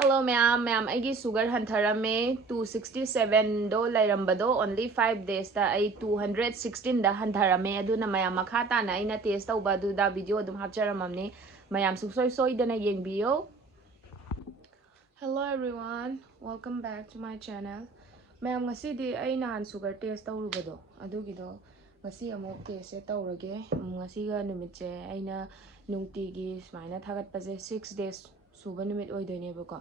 Hello ma'am, I sugar hantarame 267 do lairambado only 5 days ta I 216 da hantarame aduna mayam makhata na ina test tauba du da video adum hapcharamamni mayam soi dana yengbiyo. Hello everyone, welcome back to my channel. Ma'am ngasi di ay nahan sugar test taurubado adugido ngasi amok test taurage ngasi ga numitse aina nungtigi smaina thagatpase 6 days suba numit oidoinebako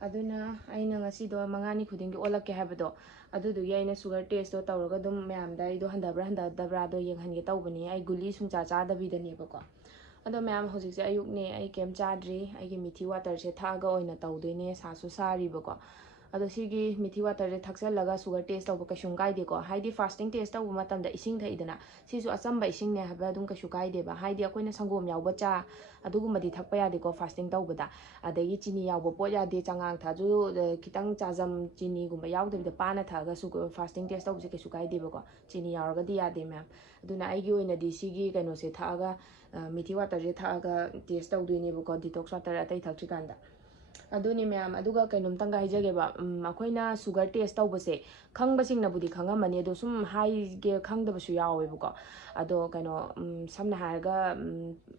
aduna aina ngasi do mangani khudingi olake habado adudugi aina sugar test do tawraga dum ma'am da ido handabra do yenghange tawbani ai guli sungcha cha dabidani-bako ado ma'am hojik se ayuk ne ai kem chadri ai gi mithi water se thaga oina tawdoine sasu sari-bako ado sigi mithi water je thaksallaga sugar test tawba kashum kaide ko haidi fasting test tawba matamda ising thaidana sisu achamba ising ne haba dum kashu kaide ba haidi akoina sangom yawba cha adugumadi thakpa yade ko fasting tawbada adagi chini yawba pot yade changang thaju kitang chajam chini gumba yawdebida pana thaga su fasting test tawbse kashu kaide ba ko chini yawraga di yade ma'am aduna aigi oina di sigi kaino se thaga mithi water je thaga test tawdoine ba ko detox water atai thaktrikanda aduni ma'am aduga kainom tanga hijageba akoina sugar test tawbase khangbasing na budi khangamani ado sum high ge khangdabasu yawebuko ado kaino samna harga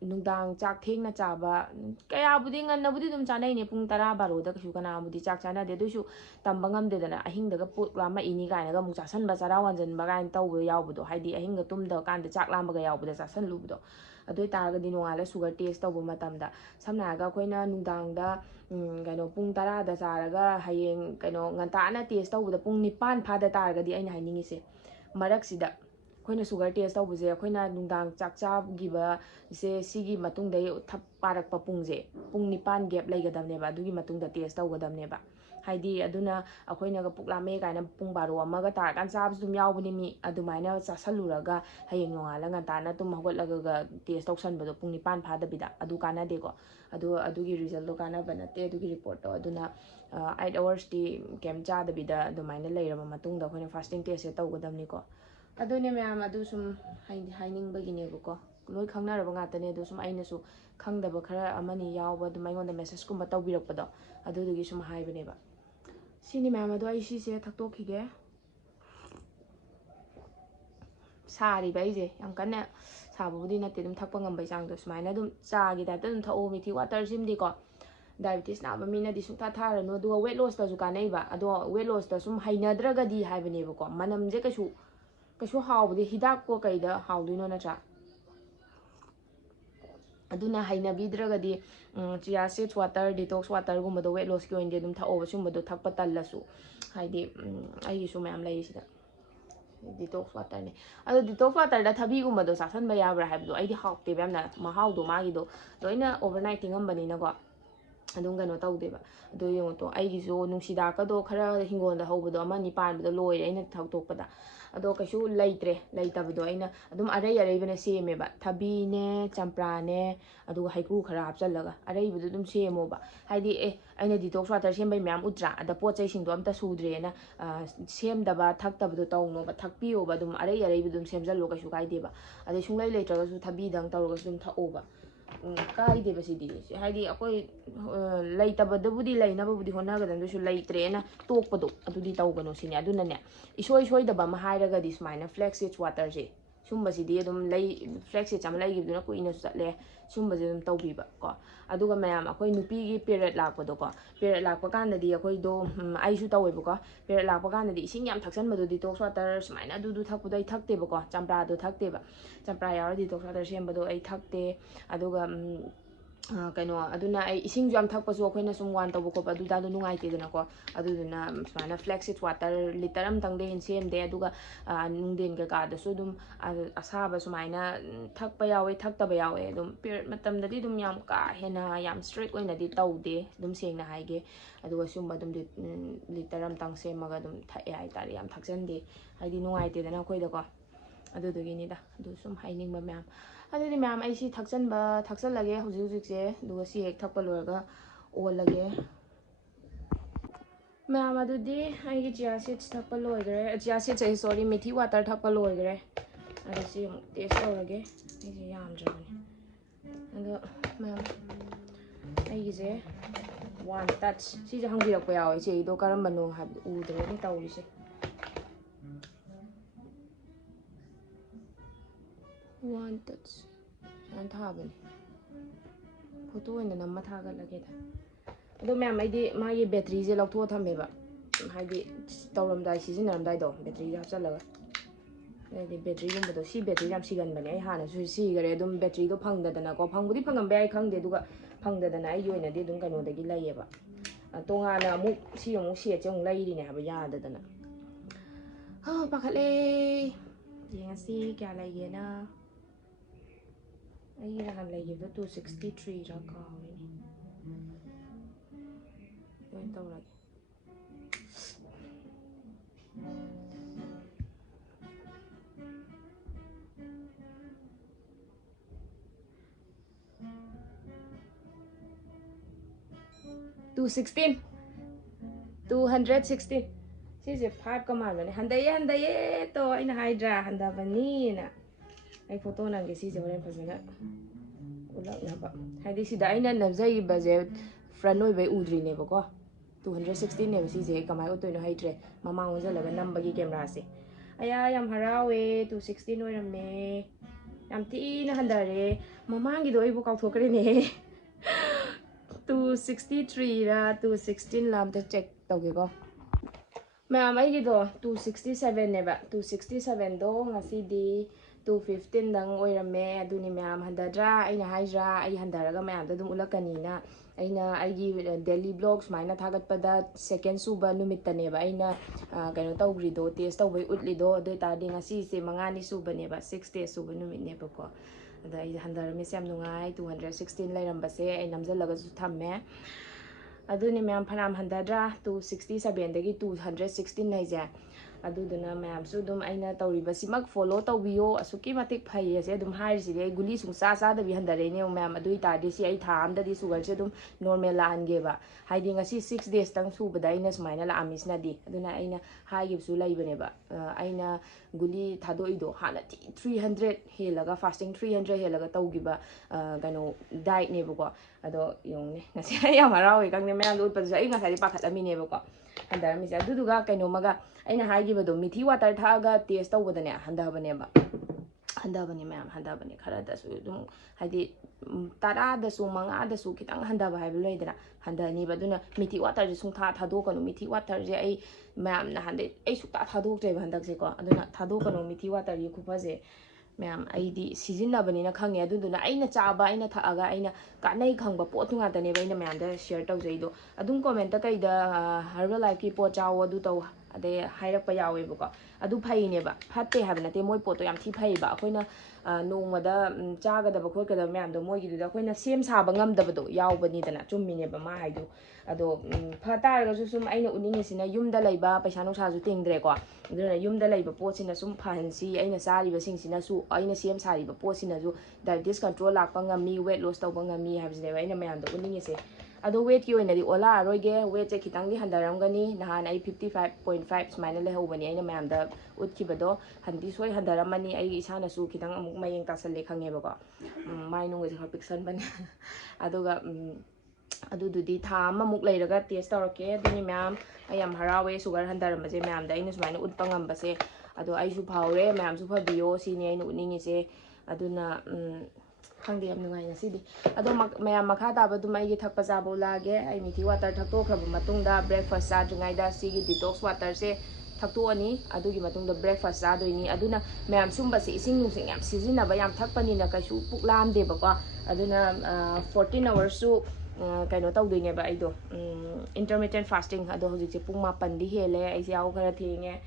nungdang chak thengna chaba kaya budi nganna budi dum chanai ne pung 10 12 da kasu kana budi chak chana de dusu tambangam de dana ahing daga put lama ini gaina ga mucha san ba chara wanjan ba gain tawbu yawbudo haidi ahing ga tum da kan da chak lama ga yawbuda cha san lubudo adoi taragadi nongala sugar test tawbu matamda samna harga koina nungdang da kaino pung 10 da charaga hayeng kaino nganta na test tawbuda pung 9 phada taragadi aina hainingi se marak sida koina sugar test tawbuje koina nungdang chakcha giba se sigi matung dai thap parak pa pungje pung 9 gap laigadamne ba dugi matung da test tawgadamne ba haidi aduna akoina ga puklame kaina pung 12 amaga tar kan sabs dum yawbuni mi adumaina chasaluraga hayeng nongala nganta na tum hogotlaga ga test tawsan bado pung 9 phada bida adu kana de ko adugi result do kana banate adugi report to aduna 8 hours di kem cha da bida adumaina leiraba matung da koina fasting test tawgadamni ko adune ma'am adu sum haining bagine ko loi khangnaraba ngatane adu sum aina su khangdaba khara amani yawba du maingonda message kumba tawbirakpado adudugi sum haibane ba sini ma'am adu ai si se thaktokhige sari ba ije yam kanna sabudi nate dum thakpa ngambai chang do sumaina dum cha gi da dum thau mithi water sim di ko diabetes na ba mina di sum tha thara no du weight loss ta ju ka nei ba adu weight loss ta sum hainadraga di haibane ba ko manam je kasu hawbudi hidak ko kaida hawduino na cha aduna hainabidragadi chia seeds water detox water gumado weight loss ki oinde dum thaoba sumbado thakpa tallasu haidi ai su mayam lai sida detox water ne ado detox water da thabi gumado sasan ba yabra haibdo aidi hawte bamna mahawdo magido loina overnight tingambani na ko adum gano tawdeba ado yong to ai giso nungsida ka do khara hingonda hawbodo ama ni panbado loire aina thawtokpada ado kasu leitabdo aina adum arai bana semeba thabi ne champra ne adu haiku khara hapchallaga arai budu dum semoba haidi aina detox water sembai myam utra ada pochai singdo amta sudre na semdaba thaktabdo tawno ba thakpiyoba dum arai budum semjallo kasu kaideba ade sunglai leitraga su thabi dang tawga sum thaoba kaide basidi haidi akoi leitabadabudi lainabudi honagadam su leitrena tokpado adudi tawgano sini aduna ne isoi daba ma hairaga di smaina flaxseed water je sumbasidi adum lei flaxseed am lei gibduna ko ina chatle sumbaje dum tawbiba ko aduga mayam akoi nupi gi period lakpado ko period lakpa kanda di akoi do ai su taweba ko period lakpa kanda di ising yam thaksan bado detox water smaina du thakpado ai thakte ba ko champra do thakte ba champra yawra detox water sembado ai thakte aduga kaino aduna ai ising jam thakpasu akoina sum wan tawbo ko aduda do nungai te dana ko aduduna smaina flaxseed water liter am tangde in sem de aduga nungden ga ka da su dum asaba sumaina thakpa yawe thakta ba yawe dum period matam da di dum yam ka hena yam strict oina di tawde dum sengna haige aduga sumba dum liter am tang semaga dum thai ai tar yam thaksan de haidi nungai te dana koi da ko adudugi ni da du sum haining ba myam adudi myam ai si thaksalage hujik je duga si ek thakpa loraga olage myam adudi ai gi chia seeds thakpa loigre chia seeds ai sorry methi water thakpa loigre ada si taste lorage ai je yam jabani ado myam ai gi je 1 touch size hangbirak pa yaw che ido karambano ha udre ni tawrise 1 touch an thabani photo ina namma thaga lage da ado ma'am aidi ma ye battery je laktho thameba haidi tawramdai sizinamdai do battery hapchalaga adi battery gum do si battery ram sigan bane ai hana su si gare dum battery do phangda dana ko phangudi phangam bai khangde duga phangda dana ai yoina de dum kano dagi layeba tonga na mu si mu si che mu lai ri ne haba ya da dana ha pakhale yenga si kya lai ye na ai ra han lai ye do 263 ra ka ni yoin taw ra 216 216 sise 5 kamal ne handaye to aina hydra handa bani na ai photo nange sise horen phajana ulak na ba haidi sida aina namjai baje front oi bai udri ne ba ko 216 ne sise kamai o toino hydre mama onja laga number gi camera se aya yam harawe 216 oi ramme yam ti na handare mama gi do ibu kaw thokre ne 263 ra 216 lam ta check tawge ko ma'am ai gi do 267 ne ba 267 do ngasi di 215 dang oirame aduni ma'am handadra aina haidra ai handaraga ma'am da dum ulakani na aina aigi daily vlogs maina thagat pada second suba numit tane ba aina kaino tawgri do test tawbai utli do ado ta di ngasi se mangani suba ne ba 6 days suba numit ne ba ko ada ai handarami sem nungai 216 lairam base ai namjalaga su thamme aduni ma'am phanam handadra 267 dagi 216 naija aduduna ma'am su dum aina tawriba simak follow tawbiyo asuki matik phai ase dum hairisi ai guli sungsa sa da bi handare ne ma'am adui ta de si ai tha am da di sugar se dum normal la ange ba haidi ngasi 6 days tang su bada ina smaina la amis na di aduna aina haigib su lai bane ba aina guli thado ido hana ti 300 helaga fasting 300 helaga tawgiba gano diet ne ba ko ado yong ne ngasi ai amarawi kang ne ma'am do utpa ai ngasa di pakhat ami ne ba ko handar mi sa duduga kaino maga aina haigibado mithi water thaga test tawbadane handabane ba handabane ma'am handabane khara da su dum haidi tara da su manga da su kitang handaba haiba loidana handani baduna mithi water je sung tha thado kanu mithi water je ai ma'am na hande ai su ta thadok je handak je ko aduna thado kanu mithi water ye khupa je ma'am ai di season na bani na khange aduna aina chaba aina thaaga aina kanai khangba potu nga tane ba aina ma'am da share taw jaido adum comment ta kai da herbal life ki po chawo adu taw ade hairak pa yawe ba adu phai ne ba phatte ha bana te moi poto yam thi phai ba akoina nong da chaga da ba khoi ka da ma'am do moi gi da akoina sem sa ba ngam da ba do yaw bani da na chummi ne ba ma haidu ado phata ga su sum aina uningi sina yum da laiba paisa no sa ju tengdre ko aduna yum da laiba po sina sum phansi aina sari ba sing sina su aina sem sari ba po sina ju diabetes control lak pa ngami weight loss taw ba ngami ha bine ba aina ma'am do uningi se ado weight ki oina di ola aroige weight che khitang di handaram gani nahan ai 55.5 smaina le hobani aina ma'am da utki bado handi soi handaram mani ai isana su khitang amuk mayeng tasalle khange ba ko mai nung je piksan ban adoga adududi tha amamuk leiraga test tawrake aduni ma'am ai am harawe sugar handaram je ma'am da aina smaina utpa ngam base ado ai su phawre ma'am su phabiyo sini aina uningi se aduna khangde am nungai na sidi ado ma'am makha ta ba dum ai gi thakpa ja bo lage ai mithi water thakto khaba matungda breakfast sa jungai da sigi detox water se thakto ani adugi matungda breakfast sa doini aduna ma'am sumba se ising nungsing yam sizina ba yam thakpani na kaisu puklam de ba ko aduna 14 hours su kaino tawdoine ba aido intermittent fasting ado hojik se pung 8 di hele ai yaw khara thenge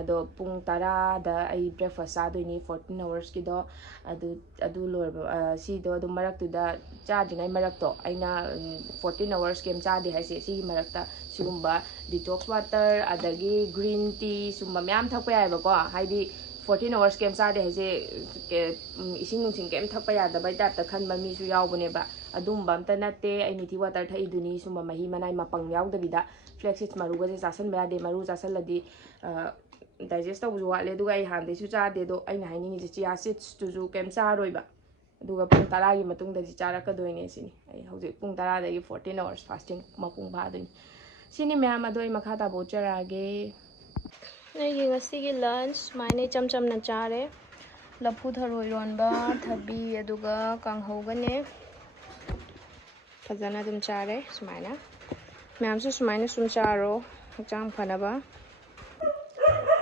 ado pung 10 da ai breakfast sa doini 14 hours ki do adu lor si do adu marak tu da charge ngai marak to aina 14 hours kem cha di haise si marak ta sigumba detox water adagi green tea sumba myam thakpa yai ba ko haidi 14 hours kem cha di haise ising nungsing kem thakpa ya da bai ta ta khan ma mi su yaw bune ba adum bam ta natte ai mithi water thai duni sumba mahi manai mapang yaw da bida flaxseed maru ga je chasan ba de maru chasan ladi digest tawbu wa le du ai han de su cha de do ai na hai ni chia seeds tu ju kem cha roi ba ꯑꯗꯨꯒ ꯄꯨꯡ 10ꯒꯤ ꯃꯇꯨꯡꯗꯗꯤ ꯆꯥꯔꯛꯀꯗꯣꯏꯅꯦ ꯁꯤꯅꯤ ꯑꯩ ꯍꯧꯖꯤꯛ ꯄꯨꯡ 10ꯗꯒꯤ 14 hours fasting ꯃꯄꯨꯡ ꯐꯥꯗꯣꯏꯅꯤ ꯁꯤꯅꯤ ꯃꯌꯥꯝ ꯑꯗꯣ ꯑꯩ ꯃꯈꯥ ꯇꯥꯕ ꯎꯠꯆꯔꯛꯑꯒꯦ ꯑꯩꯒꯤ ꯉꯁꯤꯒꯤ ꯂꯟꯆ ꯁꯨꯃꯥꯏꯅ ꯏꯆꯝ ꯆꯝꯅ ꯆꯥꯔꯦ ꯂꯐꯨ ꯊꯔꯣ ꯏꯔꯣꯟꯕ ꯊꯕꯤ ꯑꯗꯨꯒ ꯀꯥꯡꯍꯧꯒꯅꯦ ꯐꯖꯅ ꯑꯗꯨꯝ ꯆꯥꯔꯦ ꯁꯨꯃꯥꯏꯅ ꯃꯌꯥꯝꯁꯨ ꯁꯨꯃꯥꯏꯅ ꯁꯨꯝ ꯆꯥꯔꯣ ꯍꯛꯆꯥꯡ ꯐꯅꯕ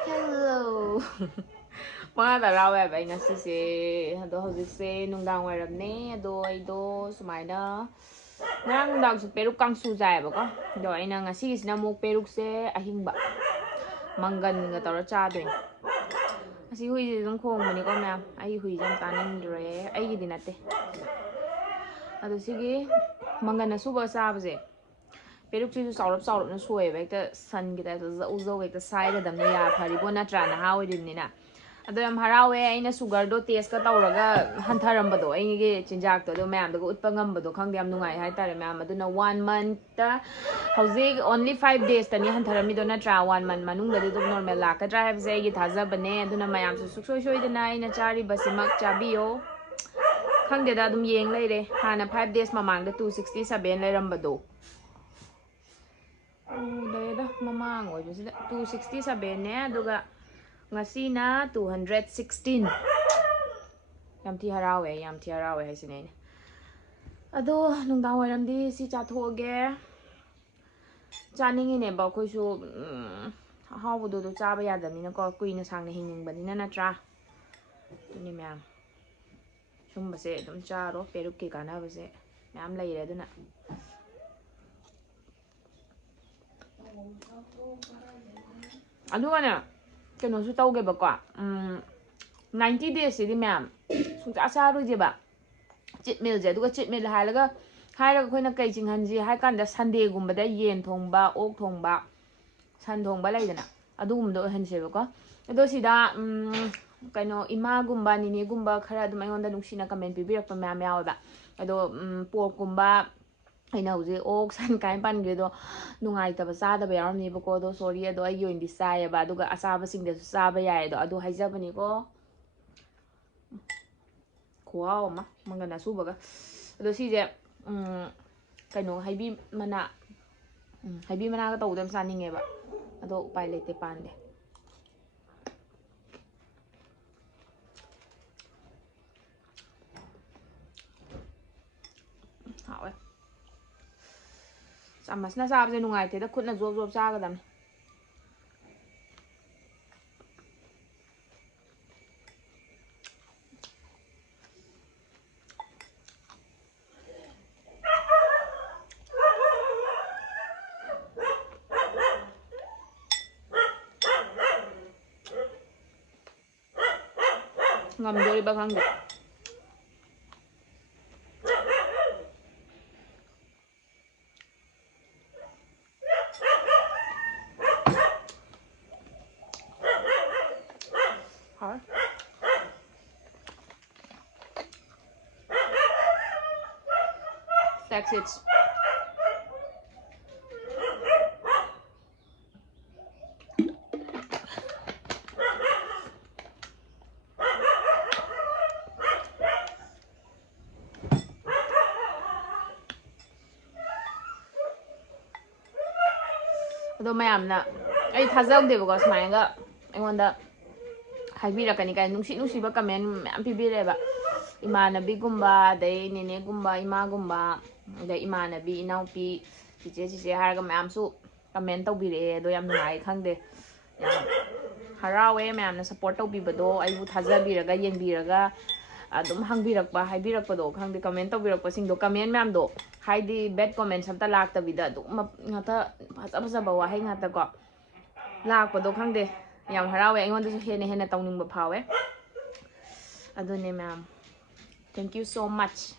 ꯍꯦꯜꯂꯣ ꯃꯉꯥꯗ ꯍꯔꯥꯎꯋꯦꯕ ꯑꯩ ꯉꯁꯤꯁꯦ ꯑꯗꯣ ꯍꯧꯖꯤꯛꯁꯦ ꯅꯨꯡꯗꯥꯡ ꯋꯥꯏꯔꯝꯅꯦ ꯑꯗꯣ ꯑꯩꯗꯣ ꯁꯨꯃꯥꯏꯅ ꯉꯔꯥꯡ ꯅꯨꯡꯗꯥꯡꯁꯨ ꯄꯦꯔꯨꯛ ꯀꯥꯡꯁꯨ ꯆꯥꯏꯌꯦꯕꯀꯣ ꯑꯗꯣ ꯑꯩꯅ ꯉꯁꯤꯒꯤꯁꯤꯅ ꯑꯃꯨꯛ ꯄꯦꯔꯨꯛꯁꯦ ꯑꯍꯤꯡꯕ ꯃꯪꯒꯟꯒ ꯇꯧꯔ ꯆꯥꯗꯣꯏꯅꯤ ꯑꯁꯤ ꯍꯨꯏꯁꯦ ꯑꯗꯨꯝ ꯈꯣꯡꯕꯅꯤꯀꯣ ꯃꯌꯥꯝ ꯑꯩ ꯍꯨꯏꯁꯦ ꯌꯥꯝ ꯇꯥꯅꯤꯡꯗ꯭ꯔꯦ ꯑꯩꯒꯤꯗꯤ ꯅꯠꯇꯦ ꯑꯗꯣ ꯁꯤꯒꯤ ꯃꯪꯒꯟ ꯑꯁꯨꯕ ꯆꯥꯕꯁꯦ ꯄꯦꯔꯨꯛꯁꯤꯁꯨ ꯆꯥꯎꯔꯞꯅ ꯁꯣꯏꯑꯦꯕ ꯍꯦꯛꯇ ꯁꯟꯒꯤ ꯇꯥꯏꯞꯇ ꯖꯧ ꯍꯦꯛꯇ ꯁꯥꯏꯒꯗꯕꯅꯤ ꯌꯥ ꯐꯔꯤꯕꯣ ꯅꯠꯇ꯭ꯔꯥ ꯅꯍꯥ ꯑꯣꯏꯔꯤꯕꯅꯤꯅ ꯑꯗꯣ ꯌꯥꯝ ꯍꯔꯥꯎꯋꯦ ꯑꯩꯅ ꯁꯨꯒꯔꯗꯣ ꯇꯦꯁꯀ ꯇꯧꯔꯒ ꯍꯟꯊꯔꯝꯕꯗꯣ ꯑꯩꯒꯤ ꯆꯤꯟꯖꯥꯛꯇꯣ ꯑꯗꯣ ꯃꯌꯥꯝꯗꯒ ꯎꯠꯄ ꯉꯝꯕꯗꯣ ꯈꯪꯗꯦ ꯌꯥꯝ ꯅꯨꯡꯉꯥꯏ ꯍꯥꯏꯇꯥꯔꯦ ꯃꯌꯥꯝ ꯑꯗꯨꯅ 1 monthꯇ ꯍꯧꯖꯤꯛ only 5 daysꯇꯅꯤ ꯍꯟꯊꯔꯝꯃꯤꯗꯣ ꯅꯠꯇ꯭ꯔꯥ 1 month ꯃꯅꯨꯡꯗꯗꯤ ꯑꯗꯨꯝ ꯅꯣꯔꯃꯦꯜ ꯂꯥꯛꯀꯗ꯭ꯔꯥ ꯍꯥꯏꯕꯁꯦ ꯑꯩꯒꯤ ꯊꯥꯖꯕꯅꯦ ꯑꯗꯨꯅ ꯃꯌꯥꯝꯁꯨ ꯁꯨꯡꯁꯣꯏ ꯁꯣꯏꯗꯅ ꯑꯩꯅ ꯆꯥꯔꯤꯕꯁꯤꯃꯛ ꯆꯥꯕꯤꯌꯣ ꯈꯪꯗꯦꯗ ꯑꯗꯨꯝ ꯌꯦꯡ ꯂꯩꯔꯦ ꯍꯥꯟꯅ 5 days ꯃꯃꯥꯡꯗ 267 ꯂꯩꯔꯝꯕꯗꯣ ꯎꯗꯦꯗ ꯃꯃꯥꯡ ꯑꯣꯏꯕꯁꯤꯗ 267ꯅꯦ ꯑꯗꯨꯒ ꯉꯁꯤꯅ 216 ꯌꯥꯝ ꯊꯤ ꯍꯔꯥꯎꯋꯦ ꯍꯥꯏꯁꯤꯅꯦ ꯑꯩꯅ ꯑꯗꯣ ꯅꯨꯡꯗꯥꯡ ꯋꯥꯏꯔꯝꯗꯤ ꯁꯤ ꯆꯥꯊꯣꯛꯑꯒꯦ ꯆꯥꯅꯤꯡꯉꯤꯅꯦꯕ ꯑꯩꯈꯣꯏꯁꯨ ꯑꯍꯥꯎꯕꯗꯣ ꯆꯥꯕ ꯌꯥꯗꯕꯅꯤꯅꯀꯣ ꯀꯨꯏꯅ ꯁꯥꯡꯅ ꯍꯤꯡꯅꯤꯡꯕꯅꯤꯅ ꯅꯠꯇ꯭ꯔꯥ ꯑꯗꯨꯅꯤ ꯃꯌꯥꯝ ꯁꯨꯝꯕꯁꯦ ꯑꯗꯨꯝ ꯆꯥꯔꯣ ꯄꯦꯔꯨꯛꯀꯤ ꯀꯥꯟꯅꯕꯁꯦ ꯃꯌꯥꯝ ꯂꯩꯔꯦ ꯑꯗꯨꯅ ꯑꯗꯨꯒꯅꯦ ꯀꯩꯅꯣꯁꯨ ꯇꯧꯒꯦꯕꯀꯣ 90 daysꯁꯤꯗꯤ ꯃꯌꯥꯝ ꯁꯨꯡꯆꯥ ꯆꯥꯔꯣꯏꯁꯦꯕ ꯆꯤꯠ ꯃꯤꯜꯁꯦ ꯑꯗꯨꯒ ꯆꯤꯠ ꯃꯤꯜ ꯍꯥꯏꯔꯒ ꯑꯩꯈꯣꯏꯅ ꯀꯩ ꯆꯤꯡꯍꯟꯁꯤ ꯍꯥꯏ ꯀꯥꯟꯗ ꯁꯟꯗꯦꯒꯨꯝꯕꯗ ꯌꯦꯟ ꯊꯣꯡꯕ ꯑꯣꯛ ꯊꯣꯡꯕ ꯁꯟ ꯊꯣꯡꯕ ꯂꯩꯗꯅ ꯑꯗꯨꯒꯨꯝꯕꯗꯣ ꯑꯣꯏꯍꯟꯁꯦꯕꯀꯣ ꯑꯗꯣ ꯁꯤꯗ ꯀꯩꯅꯣ ꯏꯃꯥꯒꯨꯝꯕ ꯅꯤꯅꯦꯒꯨꯝꯕ ꯈꯔ ꯑꯗꯨꯝ ꯑꯩꯉꯣꯟꯗ ꯅꯨꯡꯁꯤꯅ ꯀꯃꯦꯟ ꯄꯤꯕꯤꯔꯛꯄ ꯃꯌꯥꯝ ꯌꯥꯎꯋꯦꯕ ꯑꯗꯣ ꯄꯣꯔꯛꯀꯨꯝꯕ ꯑꯩꯅ ꯍꯧꯖꯤꯛ ꯑꯣꯛ ꯁꯟ ꯀꯥꯏꯅ ꯄꯟꯈ꯭ꯔꯦꯗꯣ ꯅꯨꯡꯉꯥꯏꯇꯕ ꯆꯥꯗꯕ ꯌꯥꯎꯔꯝꯅꯦꯕꯀꯣ ꯑꯗꯣ ꯁꯣꯔꯤ ꯑꯗꯣ ꯑꯩꯒꯤ ꯑꯣꯏꯅꯗꯤ ꯆꯥꯏꯌꯦꯕ ꯑꯗꯨꯒ ꯑꯆꯥꯕꯁꯤꯡꯗꯁꯨ ꯆꯥꯕ ꯌꯥꯏ ꯑꯗꯣ ꯍꯥꯏꯖꯕꯅꯤꯀꯣ ꯈꯨꯍꯥꯎ ꯑꯃ ꯃꯪꯒꯟ ꯑꯁꯨꯕꯒ ꯑꯗꯣ ꯁꯤꯁꯦ ꯀꯩꯅꯣ ꯍꯩꯕꯤ ꯃꯅꯥꯒ ꯇꯧꯕꯗꯣ ꯌꯥꯝ ꯆꯥꯅꯤꯡꯉꯦꯕ ꯑꯗꯣ ꯎꯄꯥꯏ ꯂꯩꯇꯦ ꯄꯥꯟꯗꯦ ꯍꯥꯎꯋꯦ ꯆꯥꯃꯁꯅ ꯆꯥꯕꯁꯦ ꯅꯨꯡꯉꯥꯏꯇꯦꯗ ꯈꯨꯠꯅ ꯖꯣꯕ ꯖꯣꯕ ꯆꯥꯒꯗꯕꯅꯤ ngầm khꯪ데 That's it. ꯑꯗꯣ ꯃꯌꯥꯝꯅ ꯑꯩ ꯊꯥꯖꯧꯗꯦꯕꯀꯣ ꯁꯨꯃꯥꯏꯅꯒ ꯑꯩꯉꯣꯟꯗ ꯍꯥꯏꯕꯤꯔꯛꯀꯅꯤ ꯀꯥꯏ ꯅꯨꯡꯁꯤꯕ ꯀꯃꯦꯟ ꯃꯌꯥꯝ ꯄꯤꯕꯤꯔꯛꯑꯦꯕ ꯏꯃꯥꯟꯅꯕꯤꯒꯨꯝꯕ ꯑꯗꯩ ꯅꯦꯅꯦꯒꯨꯝꯕ ꯏꯃꯥꯒꯨꯝꯕ ꯑꯗꯩ ꯏꯃꯥꯟꯅꯕꯤ ꯏꯅꯥꯎꯄꯤ ꯆꯤꯆꯦ ꯍꯥꯏꯔꯒ ꯃꯌꯥꯝꯁꯨ ꯀꯃꯦꯟ ꯇꯧꯕꯤꯔꯛꯑꯦ ꯑꯗꯣ ꯌꯥꯝ ꯅꯨꯡꯉꯥꯏ ꯈꯪꯗꯦ ꯌꯥꯝ ꯍꯔꯥꯎꯋꯦ ꯃꯌꯥꯝꯅ ꯁꯞꯄꯣꯔꯠ ꯇꯧꯕꯤꯕꯗꯣ ꯑꯩꯕꯨ ꯊꯥꯖꯕꯤꯔꯒ ꯌꯦꯡꯕꯤꯔꯒ ꯑꯗꯨꯝ ꯍꯥꯏꯕꯤꯔꯛꯄꯗꯣ ꯈꯪꯗꯦ ꯀꯃꯦꯟ ꯇꯧꯕꯤꯔꯛꯄꯁꯤꯡꯗꯣ ꯀꯃꯦꯟ ꯃꯌꯥꯝꯗꯣ ꯍꯥꯏꯗꯤ ꯕꯦꯠ ꯀꯣꯃꯦꯟꯁ ꯑꯝꯇ ꯂꯥꯛꯇꯕꯤꯗ ꯑꯗꯨꯝ ꯉꯥꯛꯇ ꯐꯖꯕ ꯋꯥꯍꯩ ꯉꯥꯛꯇꯀꯣ ꯂꯥꯛꯄꯗꯣ ꯈꯪꯗꯦ ꯌꯥꯝ ꯍꯔꯥꯎꯋꯦ ꯑꯩꯉꯣꯟꯗꯁꯨ ꯍꯦꯟꯅ ꯇꯧꯅꯤꯡꯕ ꯐꯥꯎꯋꯦ ꯑꯗꯨꯅꯦ ꯃꯌꯥꯝ ꯊꯦꯡꯛ ꯌꯨ ꯁꯣ ꯃꯆ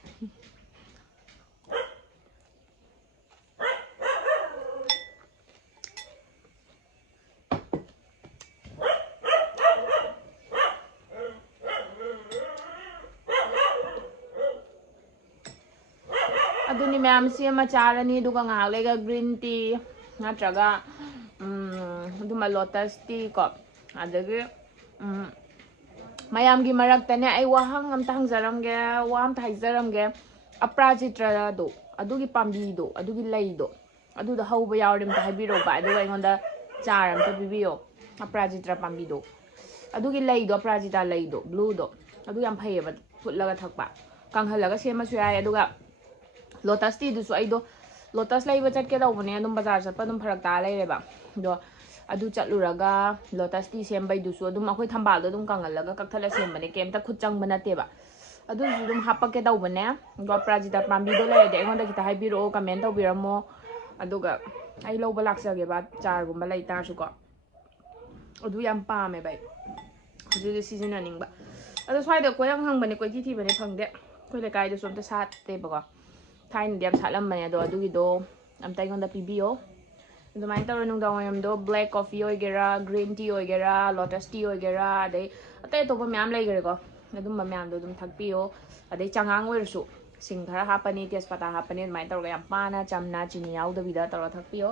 ꯑꯗꯨꯅꯤ ꯃꯌꯥꯝ ꯁꯦꯝꯃ ꯆꯥꯔꯅꯤ ꯑꯗꯨꯒ ꯉꯥꯏꯍꯥꯛ ꯂꯩꯒ ꯒ꯭ꯔꯤꯟ ꯇꯤ ꯅꯠꯇ꯭ꯔꯒ ꯑꯗꯨꯝꯕ ꯂꯣꯇꯁ ꯇꯤ ꯀꯣ ꯑꯗꯒꯤ mayamgi maraktane ai wahang amta hangjaramge wa amta haijaramge aprajitra do adugi pambi do adugi lei do aduda hauba yawre amta haibiro ba aduga ingonda char amta bibiyo aprajitra pambi do adugi lei do aprajita lei do blue do adu yam phayeba phutlaga thakpa kanghalaga semasu yai aduga lotus tea du su ai do lotus laiba chatke dawbane adum bazar chatpa adum pharak ta leireba do adu chatluraga lotus tea sembai du su adum akhoi thambal do adum kangalaga kakthala sembane kemta khutchang banateba adu su adum hapake dawbane do prajita pambi do leide engonda kita haibiro comment tawbiramo aduga ai lawba laksage ba char gumba leitar su ko adu yam pame bai adu season ningba adu swaida koyang hangbane koi thi bane phangde koi le kai do somta satte bago thain diam salam bane do adugi do amta ingonda pibiyo adumai tawra nungdang wayam do black coffee oigera green tea oigera lotus tea oigera adai atai topa myam leigere ko adum myam do dum thakpiyo adai changang oirsu sing khara hapani tespata hapani adumai tawra yam pana chamna chini yaudabida tawra thakpiyo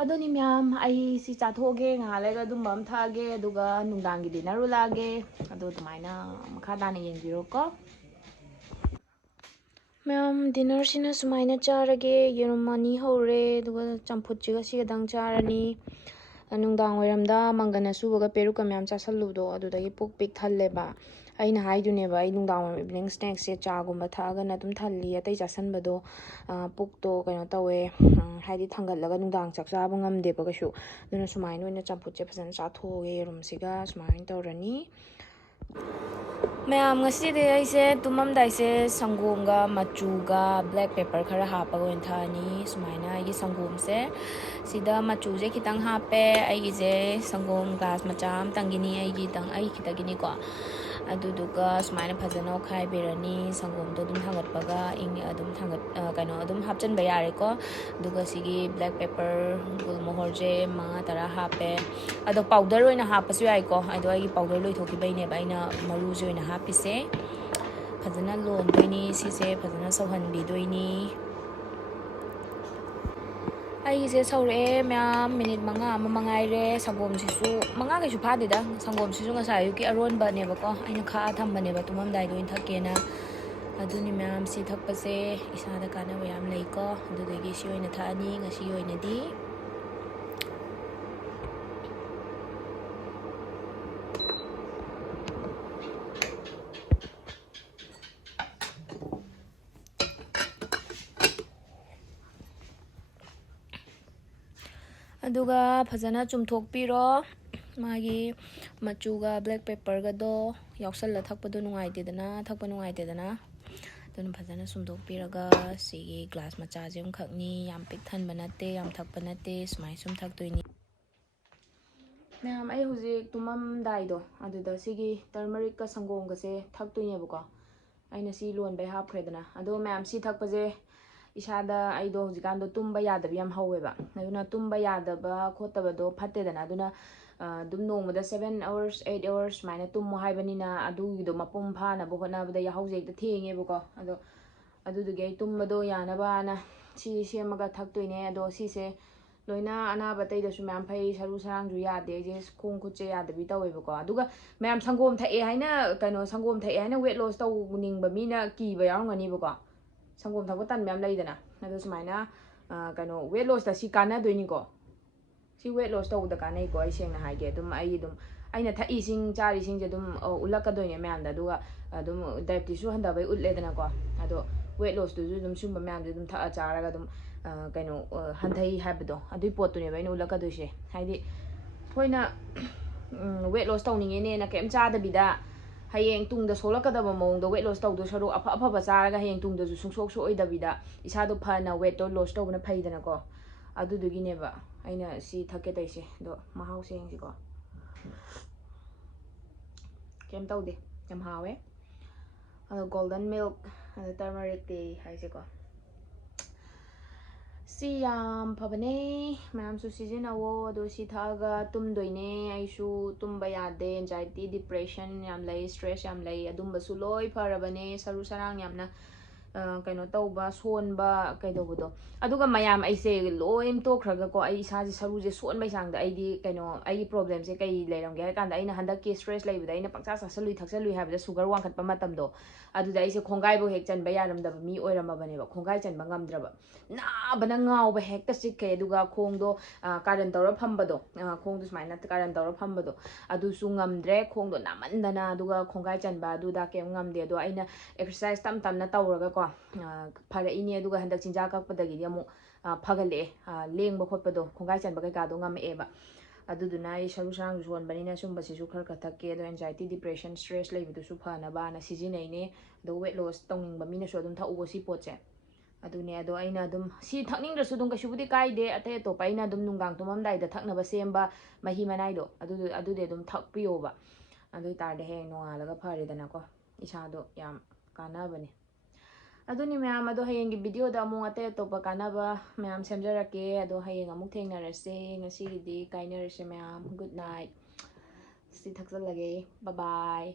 adoni myam ai si chathoge ngalaga dum bam thage aduga nungdangi dinner ulage adu dumaina makha dana yengbiro ko ma'am dinner सिना सुमाइना चारगे येरुम अनि हौरे दुगा चम्फुट चिगा सिगदंग चारनी नुंगदांग वरमदा मंगना सुबगा पेरुका ma'am चासलुदो अदुदगी पुक pick थल्लेबा अइना हाइदुनेबा अइ नुंगदांग वरम इवनिंग स्नैक्स से चागुम्बा थागना तुम थल्ली अतै चासनबदो पुकतो कनो तवे हाइदि थंगलगा नुंगदांग चकचाबा ngamदेबा गसु दुना सुमाइना ओइना चम्फुट चे फसन चाथोगे येरुम सिगा सुमाइना तौरनी ma'am ngasi aise tumamdaise sangomga machuga black pepper khara hapaga oin thani sumaina agi sangom se sida machu je khitang hape ai je sangom glass macham tangini ai gi tang ai khitagini ko aduduga sumaina phajana khai berani sangom do dum thangat paga ing adum thangat kaino adum hapchan ba yare ko duga sigi black pepper gul mohor je ma tara hape ado powder oina hapasu ai ko ado ai powder loi thoki baine baina maru je oina hapise phajana lon doini sise phajana sohan bi doini aise saure myam minute manga mangai re sangom sisu manga ke su phade da sangom sisu nga sayu ki aron ba ne ba ko aina kha tham ba ne ba tumam dai doin thakena aduni myam si thakpase isada kana yam lei ko adu gi si oina thani ngasi oina di aduga phajana chumthokpiro magi machuga black pepper ga do yausalla thakpadu nungaitedana thakpa nungaitedana dun phajana sumthokpiraga sigi glass macha jem khakni yam pik than banate yam thakpa nate sumai sum thaktoini ma'am आई हुजिक तुमम दाइदो अदुदा सिगी turmeric का संगोम गसे थकतोइनेबको आइना सी loan बै हाफख्रेदना अदो मैम सी थकपजे इसादा आइदो हुजिकांदो तुम्बा यादब याम हौवेबा अदुना तुम्बा यादबा खोतबदो फतेदना अदुना दुम नोंगमदा 7 hours 8 hours माइना तुममो हाइबनिना अदुगिदो मपुम फाना बो होनाबदा याहौजेक्ता थेंगेबको अदो अदुदुगे तुम्बदो यानबाना सी सेमगा थकतोइने अदो सीसे लोइना अनाबा तैदसु मैम फै सरू सरांजु यादे जे खोंग खुचे यादबि तवेबको अदुगा मैम संगोम थाए हाइना कनो संगोम थाए हाइना वेट लॉस तौनिंगबा मीना कीबा यावंगनीबको संगोम थकबा तन मैम लैदना अदु सुमाइना कनो वेट लॉस ता सी कानादोइनिको सी वेट लॉस तौदा कानैको आई सेंगना हाइगे दुम आइना थाइ सिंग चारि सिंग जे दुम उलकदोइने मैम दा दुगा दुम डायबिटीज हंदाबै उतलेदनाको अदो वेट लॉस दुजु दुम सुंबा मैम दुम था चारागा दुम कनो हंथई हाइबदो अदुइ पोतुने बैन उलकदोइसे हाइदि थोइना वेट लॉस तौनिंगेने ना केम चादबिदा हयेंग तुंगदा सोलकदबा मौंगदा वेट लॉस तौदो सरो अफा अफाबा चारागा हयेंग तुंगदाजु सुंसोक सोइदबिदा इसादो फना वेट तो लॉस तौबना फैदनाको अदुदुगिनेबा आइना सी थके तैसे दो महाउ सेंगसिको केम तौदे यम हावे अदो गोल्डन मिल्क अदो टर्मरिक टी हाइसेको सी याम फबने मैम सु सिजिनावो अदो सी थागा तुमदोइने आइसु तुमबा यादे एंजाइटी डिप्रेशन याम लई स्ट्रेस याम लई अदुम्बसु लोय फरबने सरू सरांग यामना ꯀꯩꯅꯣ ꯇꯧꯕ ꯁꯣꯟꯕ ꯀꯩꯗꯧꯕꯗꯣ ꯑꯗꯨꯒ ꯃꯌꯥꯝ ꯑꯩꯁꯦ ꯂꯣꯏ ꯇꯣꯛꯈ꯭ꯔꯒꯀꯣ ꯑꯩ ꯏꯁꯥꯁꯦ ꯁꯔꯨꯁꯦ ꯁꯣꯟꯕꯩ ꯆꯥꯡꯗ ꯑꯩꯗꯤ ꯀꯩꯅꯣ ꯑꯩꯒꯤ ꯄ꯭ꯔꯣꯕ꯭ꯂꯦꯝꯁꯦ ꯀꯩ ꯂꯩꯔꯝꯒꯦ ꯍꯥꯏ ꯀꯥꯟꯗ ꯑꯩꯅ ꯍꯟꯗꯛꯀꯤ ꯁ꯭ꯇ꯭ꯔꯦꯁ ꯂꯩꯕꯗ ꯑꯩꯅ ꯄꯪꯆꯥ ꯆꯥꯁꯜꯂꯨꯏ ꯊꯛꯆꯜꯂꯨꯏ ꯍꯥꯏꯕꯗ ꯁꯨꯒꯔ ꯋꯥꯡꯈꯠꯄ ꯃꯇꯝꯗꯣ ꯑꯗꯨꯗ ꯑꯩꯁꯦ ꯈꯣꯡꯒꯥꯏꯕꯨ ꯍꯦꯛ ꯆꯟꯕ ꯌꯥꯔꯝꯗꯕ ꯃꯤ ꯑꯣꯏꯔꯝꯃꯕꯅꯦꯕ ꯈꯣꯡꯒꯥꯏ ꯆꯟꯕ ꯉꯝꯗ꯭ꯔꯕ ꯅꯥꯕꯅ ꯉꯥꯎꯕ ꯍꯦꯛꯇ ꯆꯤꯛꯈꯩ ꯑꯗꯨꯒ ꯈꯣꯡꯗꯣ ꯀꯥꯔꯟ ꯇꯧꯔ ꯐꯝꯕꯗꯣ ꯈꯣꯡꯗꯣ ꯁꯨꯃꯥꯏꯅ ꯀꯥꯔꯟ ꯇꯧꯔ ꯐꯝꯕꯗꯣ ꯑꯗꯨꯁꯨ ꯉꯝꯗ꯭ꯔꯦ ꯈꯣꯡꯗꯣ ꯅꯥꯃꯟꯗꯅ ꯑꯗꯨꯒ ꯈꯣꯡꯒꯥꯏ ꯆꯟꯕ ꯑꯗꯨꯗ ꯀꯩꯝ ꯉꯝꯗꯦ ꯑꯗꯣ ꯑꯩꯅ ꯑꯦꯛꯁꯔꯁꯥꯏꯁ ꯇꯝ ꯇꯝꯅ ꯇꯧꯔꯒꯀꯣ ꯐꯔꯛꯏꯅꯦ ꯑꯗꯨꯒ ꯍꯟꯗꯛ ꯆꯤꯟꯖꯥꯛ ꯀꯛꯄꯗꯒꯤꯗꯤ ꯑꯃꯨꯛ ꯐꯒꯠꯂꯛꯑꯦ ꯂꯦꯡꯕ ꯈꯣꯠꯄꯗꯣ ꯈꯣꯡꯒꯥꯏ ꯆꯟꯕ ꯀꯩꯀꯥꯗꯣ ꯉꯝꯃꯛꯑꯦꯕ ꯑꯗꯨꯗꯨꯅ ꯑꯩ ꯁꯔꯨ ꯁꯔꯥꯡꯁꯨ ꯁꯣꯟꯕꯅꯤꯅ ꯁꯨꯝꯕꯁꯤꯁꯨ ꯈꯔ ꯈꯔ ꯊꯛꯀꯦ ꯑꯗꯣ ꯑꯦꯟꯖꯥꯏꯇꯤ ꯗꯤꯄ꯭ꯔꯦꯁꯟ ꯁ꯭ꯇ꯭ꯔꯦꯁ ꯂꯩꯕꯗꯨꯁꯨ ꯐꯅꯕꯅ ꯁꯤꯖꯤꯟꯅꯩꯅꯦ ꯑꯗꯣ ꯋꯦꯠ ꯂꯣꯁ ꯇꯧꯅꯤꯡꯕ ꯃꯤꯅꯁꯨ ꯑꯗꯨꯝ ꯊꯛꯎꯕ ꯁꯤ ꯄꯣꯠꯁꯦ ꯑꯗꯨꯅꯦ ꯑꯗꯣ ꯑꯩꯅ ꯑꯗꯨꯝ ꯁꯤ ꯊꯛꯅꯤꯡꯗ꯭ꯔꯁꯨ ꯑꯗꯨꯝ ꯀꯩꯁꯨꯕꯨꯗꯤ ꯀꯥꯏꯗꯦ ꯑꯇꯩ ꯑꯇꯣꯞꯄ ꯑꯩꯅ ꯑꯗꯨꯝ ꯅꯨꯡꯗꯥꯡ ꯇꯨꯝꯃꯝꯗꯥꯏꯗ ꯊꯛꯅꯕ ꯁꯦꯝꯕ ꯃꯍꯤ ꯃꯅꯥꯏꯗꯣ ꯑꯗꯨꯗꯤ ꯑꯗꯨꯝ ꯊꯛꯄꯤꯌꯣꯕ ꯑꯗꯨ ꯑꯣꯏꯇꯥꯔꯗꯤ ꯍꯌꯦꯡ ꯅꯣꯡꯉꯥꯜꯂꯒ ꯐꯔꯦꯗꯅꯀꯣ ꯏꯁꯥꯗꯣ ꯌꯥꯝ ꯀꯥꯟꯅꯕꯅꯦ ꯑꯗꯨꯅꯤ ꯃꯌꯥꯝ ꯑꯗꯣ ꯍꯌꯦꯡꯒꯤ ꯚꯤꯗꯤꯑꯣꯗ ꯑꯃꯨꯛ ꯑꯇꯩ ꯑꯇꯣꯞꯄ ꯀꯥꯟꯅꯕ ꯃꯌꯥꯝ ꯁꯦꯝꯖꯔꯛꯀꯦ ꯑꯗꯣ ꯍꯌꯦꯡ ꯑꯃꯨꯛ ꯊꯦꯡꯅꯔꯁꯦ ꯉꯁꯤꯒꯤꯗꯤ ꯀꯥꯏꯅꯔꯁꯦ ꯃꯌꯥꯝ ꯒꯨꯗ ꯅꯥꯏꯠ ꯁꯤ ꯊꯛꯆꯜꯂꯒꯦ ꯕꯥꯏ ꯕꯥꯏ